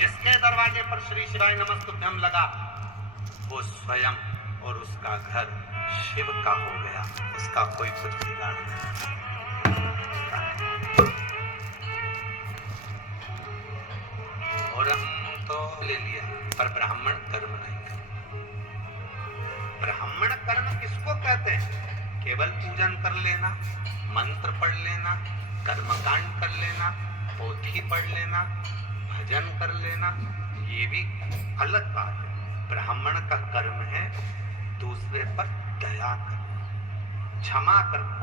जिसके दरवाजे पर श्री शिवाय नमस्तुभ्यम लगा वो स्वयं और उसका घर शिव का हो गया, उसका कोई कुछ बिगाड़ नहीं। और हम तो ले लिया, पर ब्राह्मण कर्म नहीं करते। ब्राह्मण कर्म किसको कहते हैं? केवल पूजन कर लेना, मंत्र पढ़ लेना, कर्मकांड कर लेना, पोथी पढ़ लेना, भजन कर लेना, ये भी अलग बात है। ब्राह्मण का कर्म है दूसरे पर दया करना, क्षमा करना।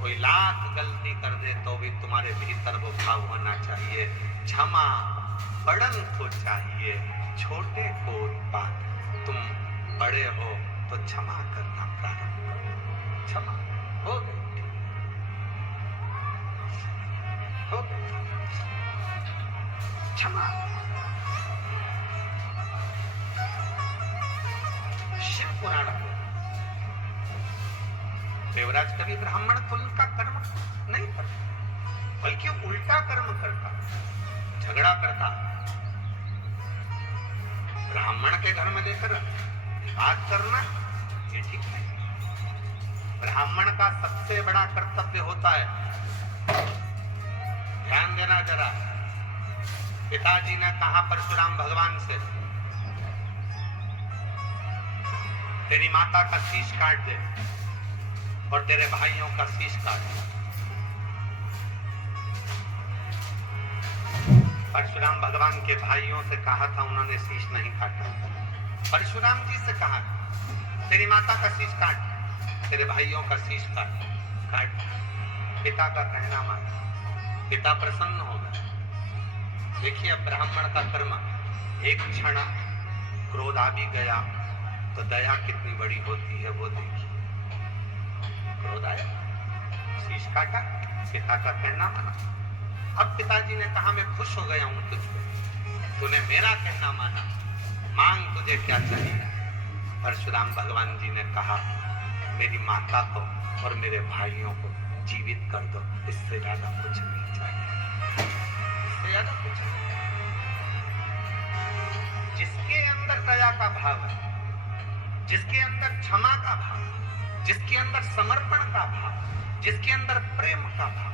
कोई लाख गलती कर दे तो भी तुम्हारे भीतर वो भाव होना चाहिए, क्षमा बड़न को चाहिए, छोटे को उत्पाद। तुम बड़े हो तो क्षमा करना प्रारंभ करो। क्षमा हो गई, हो गई क्षमा। शिव पुराण को देवराज कभी ब्राह्मण कुल का कर्म नहीं करता, बल्कि उल्टा कर्म करता, झगड़ा करता। ब्राह्मण के घर में लेकर बात करना ये ठीक नहीं। ब्राह्मण का सबसे बड़ा कर्तव्य होता है, ध्यान देना जरा। पिताजी ने कहा परशुराम भगवान से, तेरी माता का शीश काट दे और तेरे भाइयों का शीश काट दे। परशुराम भगवान के भाइयों से कहा था, उन्होंने शीश नहीं काटा। परशुराम जी से कहा, तेरी माता का शीश काट, तेरे भाइयों का शीश काट। पिता का कहना माना, पिता प्रसन्न हो गए। देखिए अब ब्राह्मण का कर्म, एक क्षण क्रोध आ भी गया तो दया कितनी बड़ी होती है वो देखिए। क्रोध आया, शीश काटा, पिता का कहना माना। अब पिताजी ने कहा, मैं खुश हो गया हूं तुझ पे, तूने मेरा कहना माना, मांग तुझे क्या चाहिए। परशुराम भगवान जी ने कहा, मेरी माता को और मेरे भाइयों को जीवित कर दो, इससे ज्यादा कुछ नहीं चाहिए, इससे ज्यादा कुछ नहीं। जिसके अंदर दया का भाव है, जिसके अंदर क्षमा का भाव, जिसके अंदर समर्पण का भाव, जिसके अंदर प्रेम का भाव,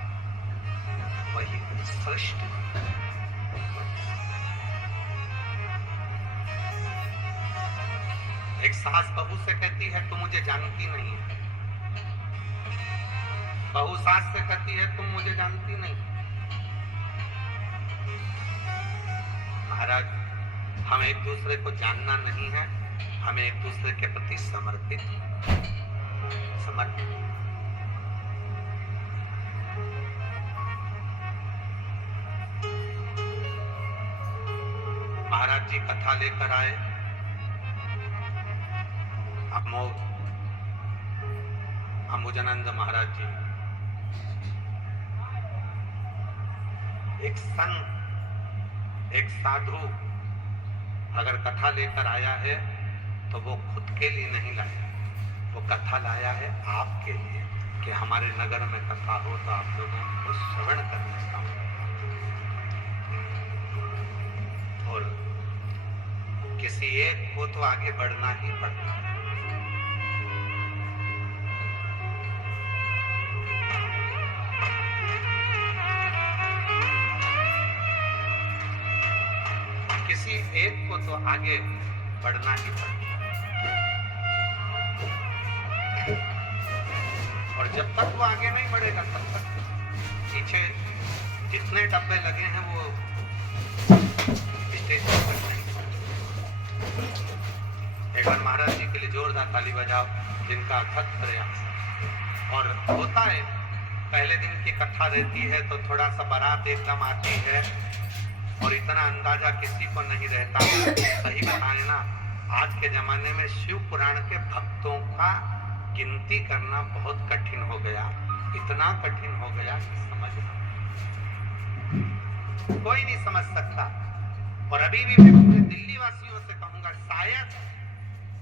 वही श्रेष्ठ। एक सास बहू से कहती है, तुम मुझे जानती नहीं है। बहू सास से कहती है, तुम मुझे जानती नहीं। महाराज, हम एक दूसरे को जानना नहीं है, हमें एक दूसरे के प्रति समर्पित। महाराज जी कथा लेकर आए, अम्बुजानंद महाराज जी। एक संत, एक साधु अगर कथा लेकर आया है तो वो खुद के लिए नहीं लाया, वो कथा लाया है आपके लिए, कि हमारे नगर में कथा हो तो आप लोगों को श्रवण करने का। और किसी एक को तो आगे बढ़ना ही पड़ता है। किसी एक को तो आगे बढ़ना ही पड़ता है। और जब तक वो आगे नहीं बढ़ेगा तब तक पीछे जितने डब्बे लगे हैं वो स्टेज पर नहीं। एक बार महाराज जी के लिए जोरदार ताली बजाओ, जिनका अथक प्रयास। और होता है, पहले दिन की कथा रहती है तो थोड़ा सा बारात एकदम आती है और इतना अंदाजा किसी को नहीं रहता। सही बताए ना, आज के जमाने में शिव पुराण के भक्तों का गिनती करना बहुत कठिन हो गया, इतना कठिन हो गया कि समझना कोई नहीं समझ सकता। और अभी भी मैं पूरे दिल्ली वासियों से कहूंगा, शायद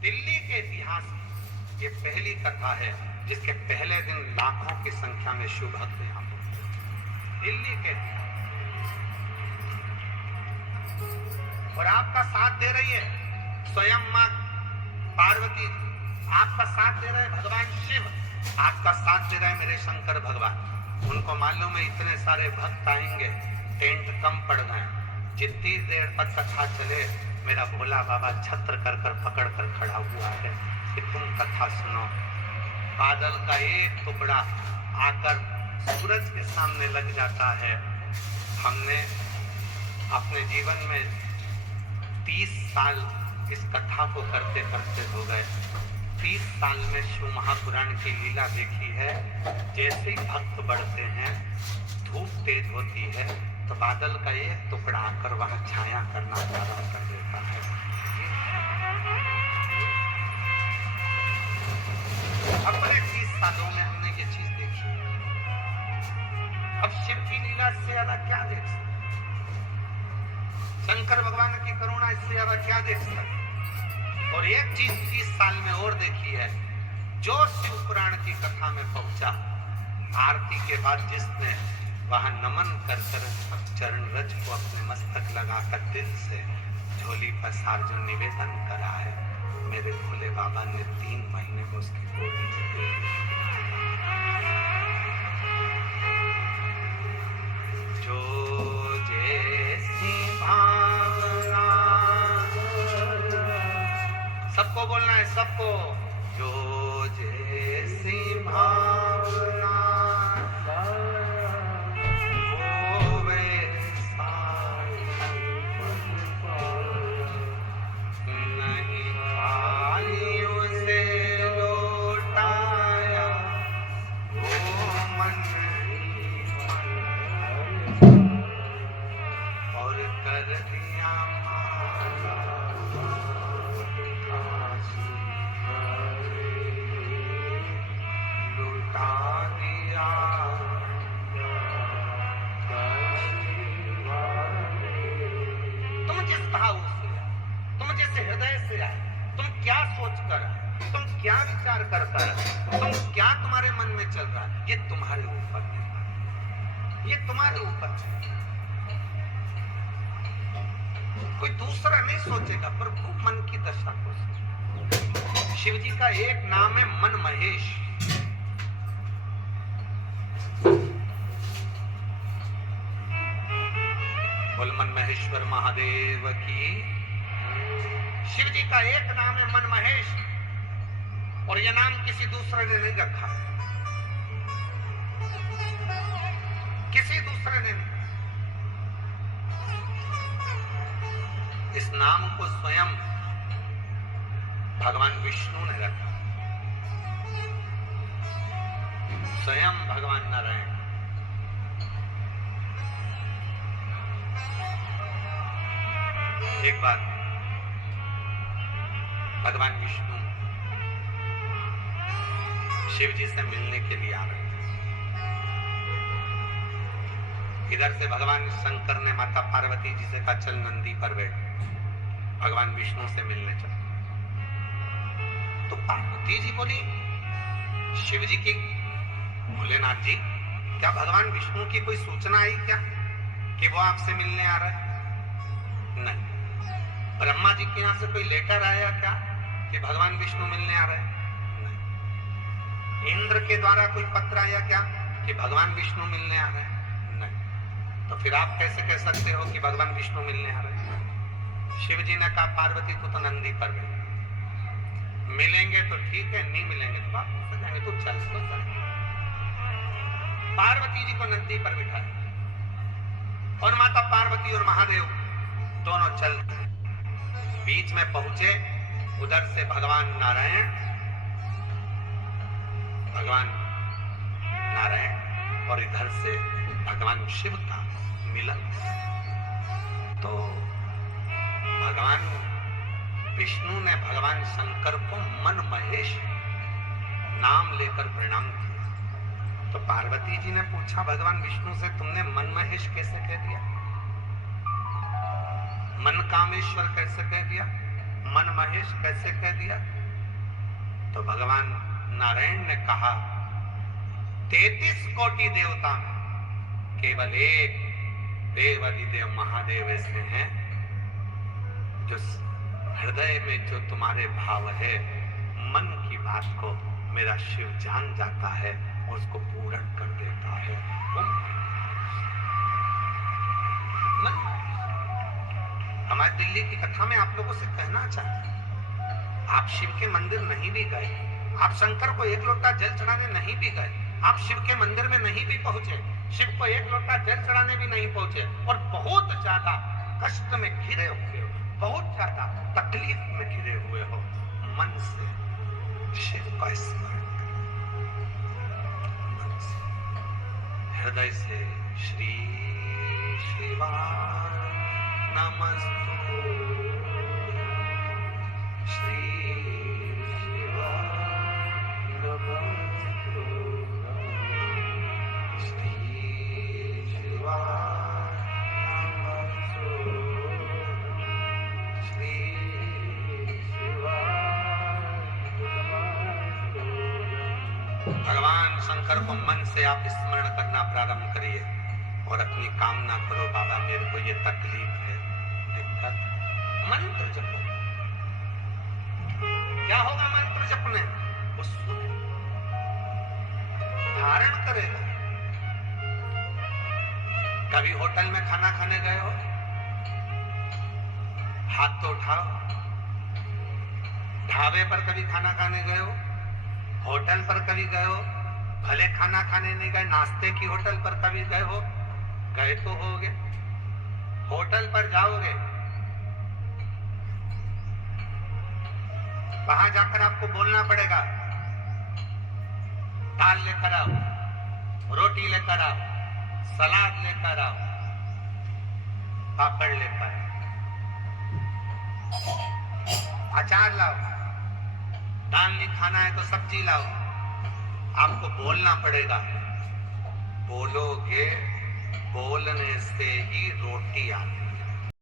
दिल्ली के इतिहास में ये पहली कथा है जिसके पहले दिन लाखों की संख्या में शिव भक्त यहाँ पहुंचे। दिल्ली के और आपका साथ दे रही है स्वयं मां पार्वती, आपका साथ दे रहे भगवान शिव, आपका साथ दे रहे मेरे शंकर भगवान। उनको मालूम है इतने सारे भक्त आएंगे, टेंट कम पड़ गए, जितनी देर तक कथा चले मेरा भोला बाबा छत्र कर कर पकड़ कर खड़ा हुआ है कि तुम कथा सुनो। बादल का एक टुकड़ा आकर सूरज के सामने लग जाता है। हमने अपने जीवन में 30 साल इस कथा को करते करते हो गए। 30 साल में शिव महापुराण की लीला देखी है। जैसे ही भक्त बढ़ते हैं, धूप तेज होती है तो बादल का एक टुकड़ा आकर वहां छाया करना प्रारंभ कर देता है। अपने 30 सालों में हमने ये चीज देखी। अब शिव की लीला से ज्यादा क्या देख सकते? शंकर भगवान की करुणा इससे ज्यादा क्या देख सकते? और एक चीज 30 साल में और देखी है, जो शिव पुराण की कथा में पहुंचा, आरती के बाद जिसने वहां नमन कर चरण रज को अपने मस्तक लगाकर दिल से झोली पसार जो निवेदन करा है, मेरे भोले बाबा ने 3 महीने में उसकी गोदी में दे दी। जो जैसी भावना, सबको बोलना है, सबको, जो जैसी भावना वो वैसा नहीं, खाली उसे लौटाया वो मन और कर दिया माला लुटा दिया। तुम जिस भाव से आए, तुम जिस हृदय से आए, तुम क्या सोच कर आए, तुम क्या विचार कर कर, तुम क्या तुम्हारे मन में चल रहा है, ये तुम्हारे ऊपर है, ये तुम्हारे ऊपर है। कोई दूसरा नहीं सोचेगा, प्रभु मन की दशा को सोचेगा। शिव जी का एक नाम है मन महेश। बोल मन महेश्वर महादेव की। शिव जी का एक नाम है मन महेश, और यह नाम किसी दूसरे ने नहीं रखा, किसी दूसरे ने नहीं। इस नाम को स्वयं भगवान विष्णु ने रखा, स्वयं भगवान नारायण। एक बार भगवान विष्णु शिव जी से मिलने के लिए आ रहे थे। इधर से भगवान शंकर ने माता पार्वती जी से कहा चल नंदी पर बैठ, भगवान विष्णु से मिलने चल। तो पार्वती जी बोली शिव जी की, भोलेनाथ जी क्या भगवान विष्णु की कोई सूचना आई क्या कि वो आपसे मिलने आ रहा है? नहीं। ब्रह्मा जी के यहां से कोई लेटर आया क्या कि भगवान विष्णु मिलने आ रहे हैं? नहीं। इंद्र के द्वारा कोई पत्र आया क्या कि भगवान विष्णु मिलने आ रहे हैं? नहीं। तो फिर आप कैसे कह सकते हो कि भगवान विष्णु मिलने आ रहे हैं? शिव जी ने कहा पार्वती को तो नंदी पर गए, मिलेंगे तो ठीक है, नहीं मिलेंगे तो वापस जाएंगे, तो चल तो चल। पार्वती जी को नंदी पर बिठाया और माता पार्वती और महादेव दोनों चल बीच में पहुंचे। उधर से भगवान नारायण और इधर से भगवान शिव का मिलन। तो भगवान विष्णु ने भगवान शंकर को मन महेश नाम लेकर प्रणाम किया। तो पार्वती जी ने पूछा भगवान विष्णु से, तुमने मन महेश कैसे कह दिया? मन कामेश्वर कैसे कह दिया? मन महेश कैसे कह दिया? तो भगवान नारायण ने कहा 33 कोटि देवता में केवल एक देव अधिदेव महादेव ऐसे हैं जो हृदय में जो तुम्हारे भाव है, मन की बात को मेरा शिव जान जाता है और उसको पूर्ण कर देता है। मन हमारे दिल्ली की कथा में आप लोगों से कहना चाहते हैं, आप शिव के मंदिर नहीं भी गए, आप शंकर को एक लोटा जल चढ़ाने नहीं भी गए, आप शिव के मंदिर में नहीं भी पहुंचे, शिव को एक लोटा जल चढ़ाने भी नहीं पहुंचे और बहुत ज्यादा कष्ट में घिरे हुए हो, बहुत ज्यादा तकलीफ में घिरे हुए हो, मन से शिव का स्मरण करो, मन से, हृदय से श्री शिवाय नमस्तुते, श्री शिवाय नमस्तुते, श्री शिवाय नमस्तुते, श्री शिवाय नमस्तुते। भगवान शंकर को मन से आप स्मरण करना प्रारंभ करिए और अपनी कामना करो, बाबा मेरे को ये तकलीफ है, दिक्कत। मंत्र जपो। क्या होगा मंत्र जपने? वो धारण करेगा। कभी होटल में खाना खाने गए हो? हाथ तो उठाओ। ढाबे पर कभी खाना खाने गए हो? होटल पर कभी गए हो? भले खाना खाने नहीं गए, नाश्ते की होटल पर कभी गए हो? गए तो होगे। होटल पर जाओगे, वहां जाकर आपको बोलना पड़ेगा, दाल लेकर आओ, रोटी लेकर आओ, सलाद लेकर आओ, पापड़ लेकर आओ, अचार लाओ, दाल नहीं खाना है तो सब्जी लाओ। आपको बोलना पड़ेगा। बोलोगे, बोलने से ही रोटी आती है।